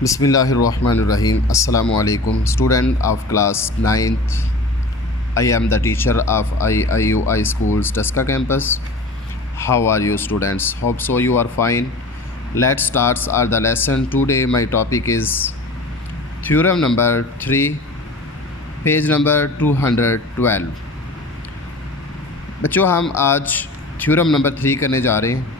Bismillahirrahmanirrahim. Assalamu alaikum. Student of class 9th. I am the teacher of IUI Schools Taska campus. How are you students? Hope so you are fine. Let's start the lesson. Today my topic is theorem number 3, page number 212. बच्चों हम आज theorem number 3 करने जा रहे हैं।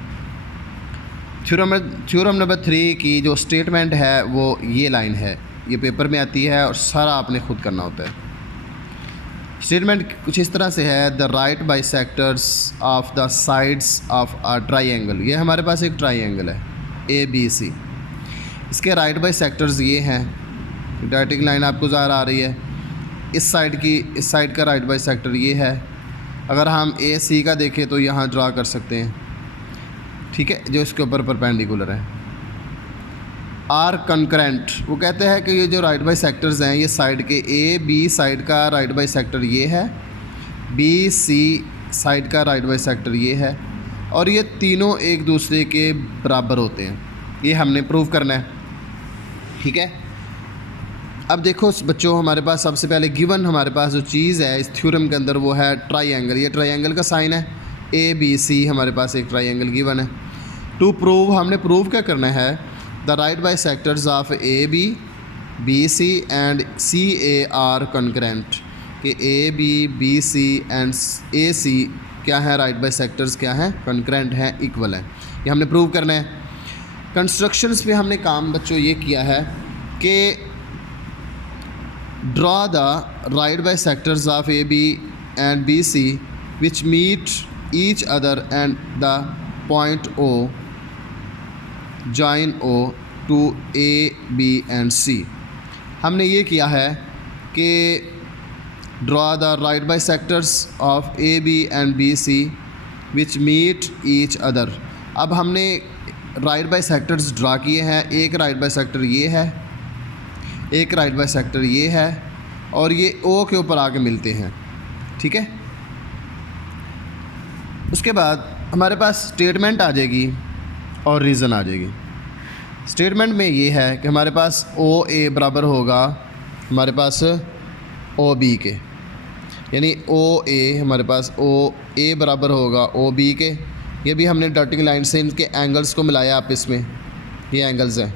Theorem number 3 की जो statement है वो ये लाइन है, ये पेपर में आती है और सारा आपने खुद करना होता है। स्टेटमेंट कुछ इस तरह से है, the right bisectors of the sides of a triangle. ये हमारे पास एक ट्राइंगल है ABC, इसके राइट बाइसेक्टर्स ये हैं। डायरेक्टिंग लाइन आपको ज़ाहिर आ रही है, इस साइड का राइट बाइसेक्टर ये है। अगर हम AC का देखें तो यहाँ ड्रा कर सकते हैं, ठीक है, जो इसके ऊपर परपेंडिकुलर है। आर कंकरेंट, वो कहते हैं कि ये जो राइट बाइसेक्टर्स हैं ये साइड के AB साइड का राइट बाइसेक्टर ये है, BC साइड का राइट बाइसेक्टर ये है, और ये तीनों एक दूसरे के बराबर होते हैं। ये हमने प्रूव करना है, ठीक है। अब देखो बच्चों, हमारे पास सबसे पहले गिवन हमारे पास जो चीज़ है इस थ्योरम के अंदर वो है ट्राइंगल। ये ट्राइंगल का साइन है ABC, हमारे पास एक ट्राइंगल गिवन है। टू प्रूव, हमने प्रूव क्या करना है, the right bisectors of AB, BC and CA are concurrent, कि AB, BC एंड AC क्या है, राइट बाइसेक्टर्स क्या हैं, कंकरेंट हैं, इक्वल हैं। ये हमने प्रूव करना है। कंस्ट्रक्शंस पे हमने काम बच्चों ये किया है कि draw the right bisectors of AB and BC which meet each other and the point O join O to A, B and C। हमने ये किया है कि draw the right bisectors of AB and BC which meet each other। अब हमने right bisectors draw किए हैं। एक राइट बाइसेक्टर ये है, एक राइट बाइसेक्टर ये है, और ये O के ऊपर आके मिलते हैं, ठीक है। उसके बाद हमारे पास स्टेटमेंट आ जाएगी और रीज़न आ जाएगी। स्टेटमेंट में ये है कि हमारे पास OA बराबर होगा हमारे पास OB के, यानी OA हमारे पास OA बराबर होगा OB के। ये भी हमने डॉटिंग लाइन से इनके एंगल्स को मिलाया आपस में, ये एंगल्स हैं,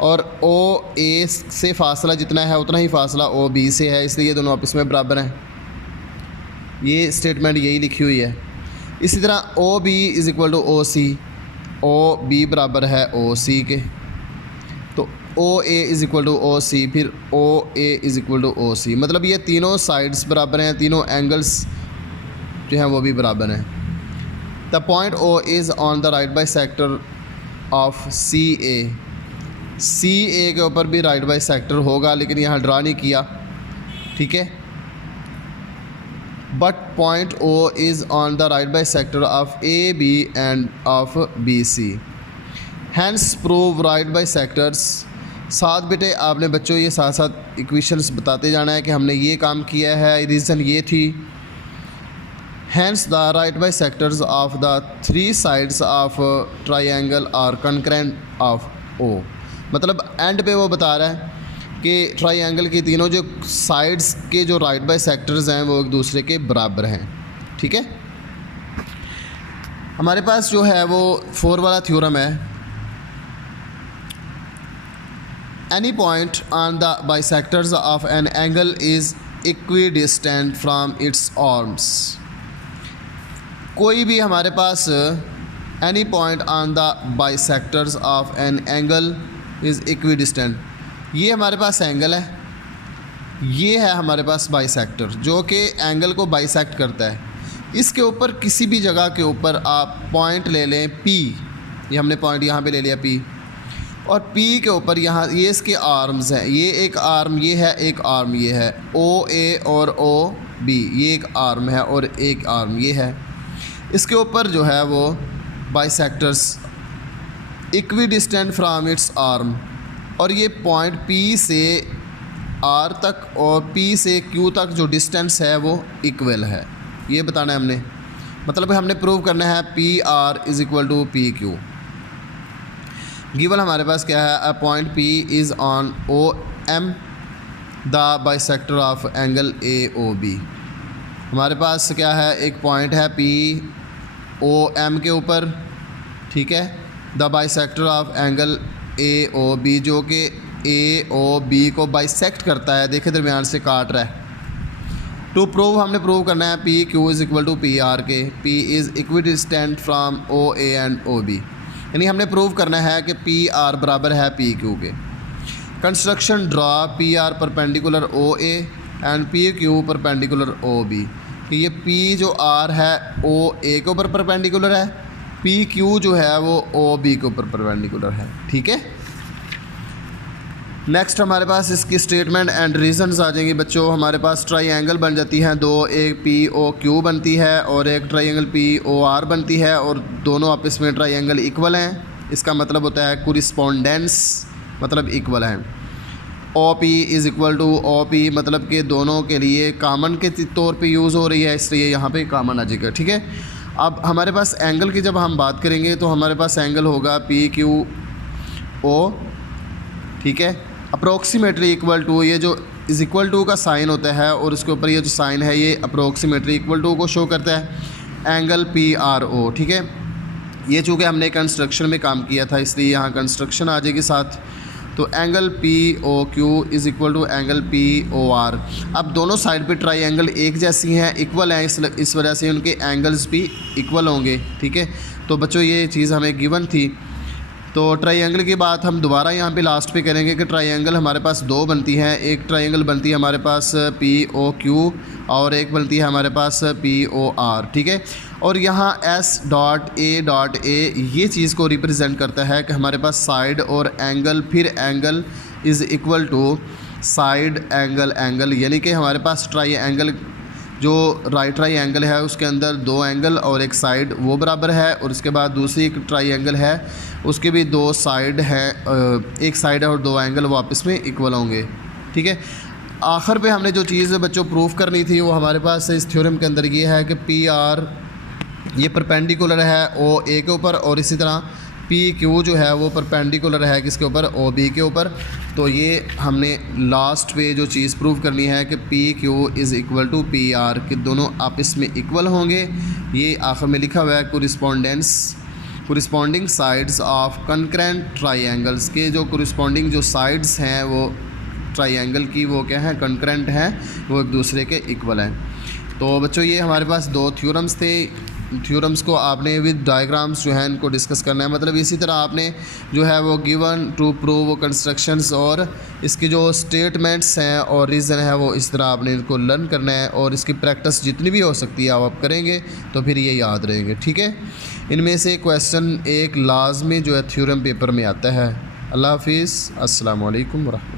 और OA से फासला जितना है उतना ही फासला OB से है, इसलिए ये दोनों आपस में बराबर हैं। ये स्टेटमेंट यही लिखी हुई है। इसी तरह OB is equal to OC, OB बराबर है OC के, तो OA is equal to OC, फिर OA is equal to OC। मतलब ये तीनों साइड्स बराबर हैं, तीनों एंगल्स जो हैं वो भी बराबर हैं। The point O is on the right bisector of CA। CA के ऊपर भी राइट बाइसेक्टर होगा, लेकिन यहाँ ड्रा नहीं किया, ठीक है। But point O is on the right bisector of AB and of BC. Hence prove right bisectors। साथ बेटे आपने बच्चों ये साथ साथ इक्वेशंस बताते जाना है कि हमने ये काम किया है, रीज़न ये थी। Hence the right bisectors of the three sides of triangle are concurrent of O। मतलब एंड पे वो बता रहा है कि ट्राइंगल की तीनों जो साइड्स के जो राइट बाइसेक्टर्स हैं वो एक दूसरे के बराबर हैं, ठीक है। हमारे पास जो है वो 4 वाला थ्योरम है, any point on the bisectors of an angle is equidistant from its arms. कोई भी हमारे पास any point on the bisectors of an angle is equidistant, ये हमारे पास एंगल है, ये है हमारे पास बाइसेक्टर जो कि एंगल को बाइसेक्ट करता है। इसके ऊपर किसी भी जगह के ऊपर आप पॉइंट ले लें P, ये हमने पॉइंट यहाँ पे ले लिया P, और P के ऊपर यहाँ ये इसके आर्म्स हैं, ये एक आर्म ये है, एक आर्म ये है, OA और OB, ये एक आर्म है और एक आर्म ये है। इसके ऊपर जो है वो bisectors equidistant from it's arm, और ये पॉइंट P से R तक और P से Q तक जो डिस्टेंस है वो इक्वल है, ये बताना है हमने। मतलब हमने प्रूव करना है PR is equal to PQ। Given हमारे पास क्या है, a point P is on OM the bisector of angle AOB। हमारे पास क्या है, एक पॉइंट है P OM के ऊपर, ठीक है, the bisector of angle AOB जो कि AOB को बाइसेक्ट करता है, देखिए दरमियान से काट रहा है। टू प्रूव हमने प्रूव करना है PQ is equal to PR के, P is equidistant from OA and OB, यानी हमने प्रूव करना है कि PR बराबर है PQ के। Construction draw PR perpendicular OA and PQ perpendicular OB, कि ये P जो R है OA के ऊपर परपेंडिकुलर है, PQ जो है वो OB के ऊपर परपेंडिकुलर है, ठीक है। नेक्स्ट हमारे पास इसकी स्टेटमेंट एंड रीजंस आ जाएंगे बच्चों। हमारे पास ट्राइंगल बन जाती हैं दो, एक POQ बनती है और एक ट्राइंगल POR बनती है, और दोनों आपस में ट्राइंगल इक्वल हैं। इसका मतलब होता है कोरिस्पोंडेंस, मतलब इक्वल हैं। OP is equal to OP, मतलब कि दोनों के लिए कामन के तौर पे यूज़ हो रही है, इसलिए यहाँ पे कामन आ जाएगा, ठीक है। अब हमारे पास एंगल की जब हम बात करेंगे तो हमारे पास एंगल होगा PQO, ठीक है। अप्रोक्सीमेटली इक्वल टू, ये जो इज़ इक्वल टू का साइन होता है और उसके ऊपर ये जो साइन है ये अप्रोक्सीमेटली इक्वल टू को शो करता है, एंगल PRO, ठीक है। ये चूँकि हमने कंस्ट्रक्शन में काम किया था इसलिए यहाँ कंस्ट्रक्शन आ जाएगी साथ। तो angle POQ is equal to angle POR। अब दोनों साइड पे ट्राइंगल एक जैसी हैं, इक्वल हैं, इस वजह से उनके एंगल्स भी इक्वल होंगे, ठीक है। तो बच्चों ये चीज़ हमें गिवन थी। तो ट्राइंगल की बात हम दोबारा यहाँ पे लास्ट पे करेंगे कि ट्राइंगल हमारे पास दो बनती हैं। एक ट्राइंगल बनती है हमारे पास POQ और एक बनती है हमारे पास POR, ठीक है। और यहाँ S.A.A ये चीज़ को रिप्रेजेंट करता है कि हमारे पास साइड और एंगल, फिर angle is equal to side angle angle, यानी कि हमारे पास ट्राइंगल जो राइट ट्राइंगल है उसके अंदर दो एंगल और एक साइड वो बराबर है, और उसके बाद दूसरी एक ट्राइंगल है उसके भी दो साइड हैं, एक साइड है और दो एंगल वो आपस में इक्वल होंगे, ठीक है। आखिर पे हमने जो चीज़ बच्चों प्रूफ करनी थी वो हमारे पास इस थ्योरम के अंदर ये है कि PR ये परपेंडिकुलर है OA के ऊपर, और इसी तरह PQ जो है वो परपेंडिकुलर है किसके ऊपर, OB के ऊपर। तो ये हमने लास्ट पे जो चीज़ प्रूव करनी है कि PQ is equal to PR, कि दोनों आपस में इक्वल होंगे। ये आखिर में लिखा हुआ है कोरिस्पोंडिंग साइड्स ऑफ कंकरेंट ट्राइंगल्स, के जो कोरिस्पोंडिंग जो साइड्स हैं वो ट्राइंगल की वो क्या है, कंकरेंट हैं, वो एक दूसरे के इक्वल हैं। तो बच्चों ये हमारे पास दो थ्योरम्स थे। थ्योरम्स को आपने विद डायग्राम्स जो है इनको डिस्कस करना है, मतलब इसी तरह आपने जो है वो गिवन टू प्रूव वो कंस्ट्रक्शंस और इसके जो स्टेटमेंट्स हैं और रीज़न है वो इस तरह आपने इनको लर्न करना है, और इसकी प्रैक्टिस जितनी भी हो सकती है आप करेंगे तो फिर ये याद रहेंगे, ठीक है। इनमें से क्वेश्चन एक लाजमी जो है थ्योरम पेपर में आता है। अल्लाह हाफिज़, अस्सलाम वालेकुम वरहमतुल्लाह।